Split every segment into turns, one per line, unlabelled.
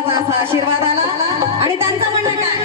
मुलाचा असा आशीर्वाद आला. आणि त्यांचं म्हणणं काय?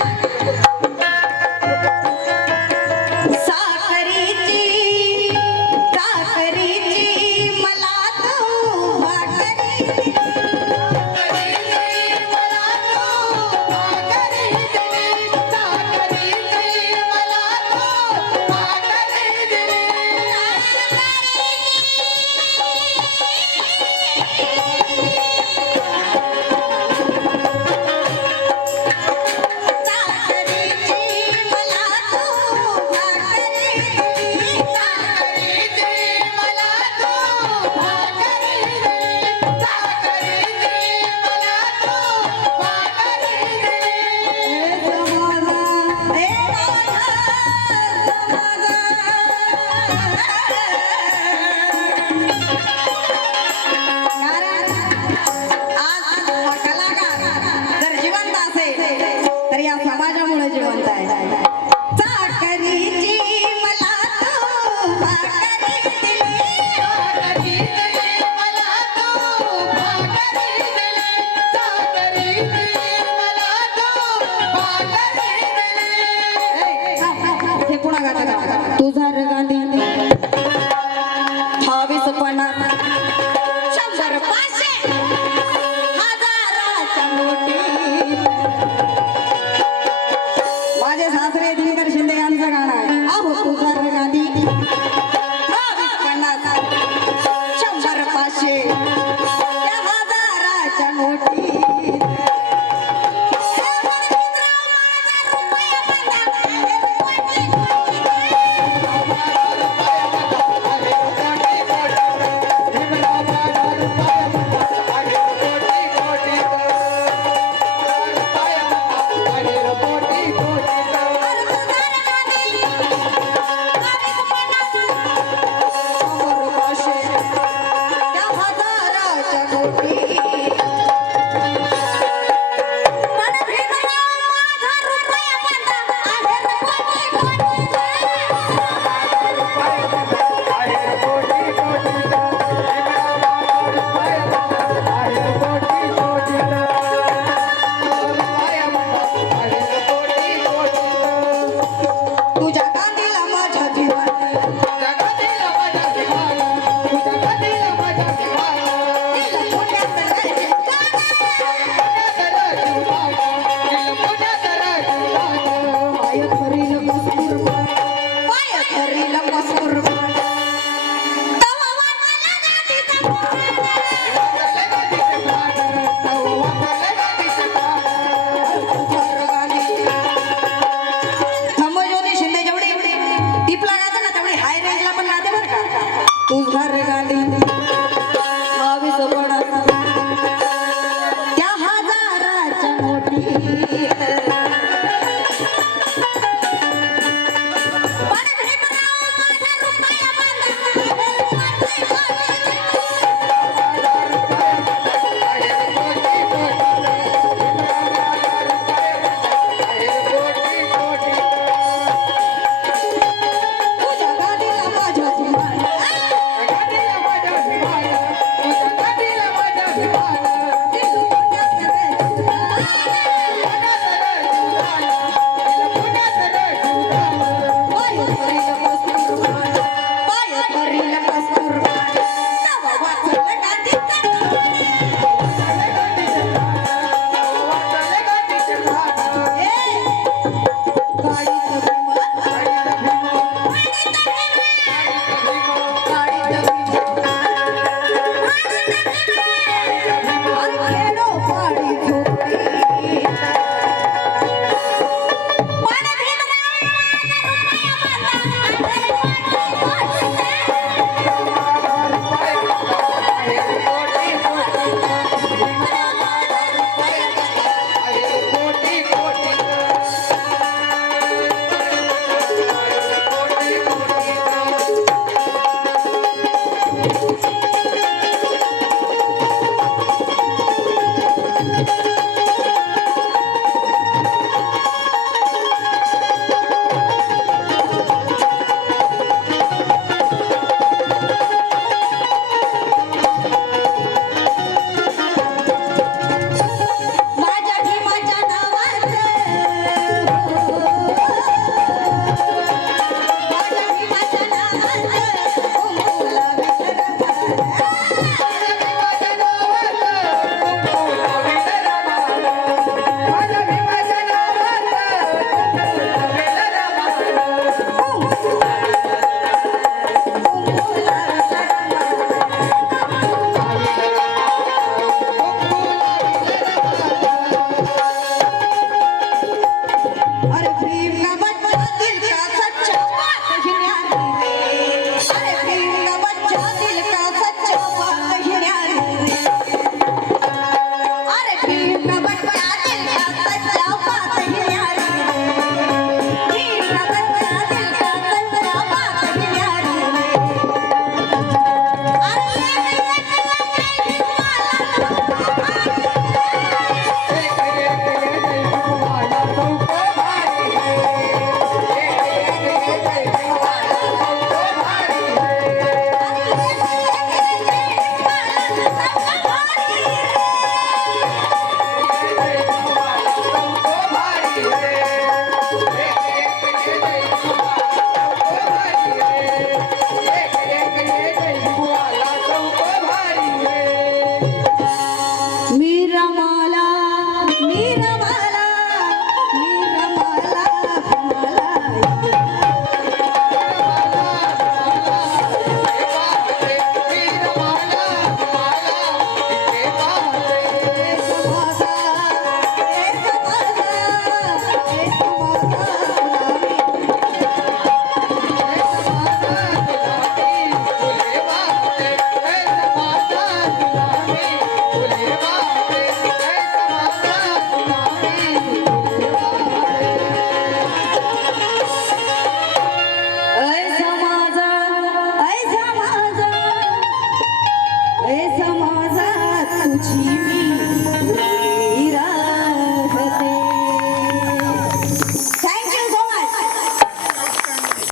Father.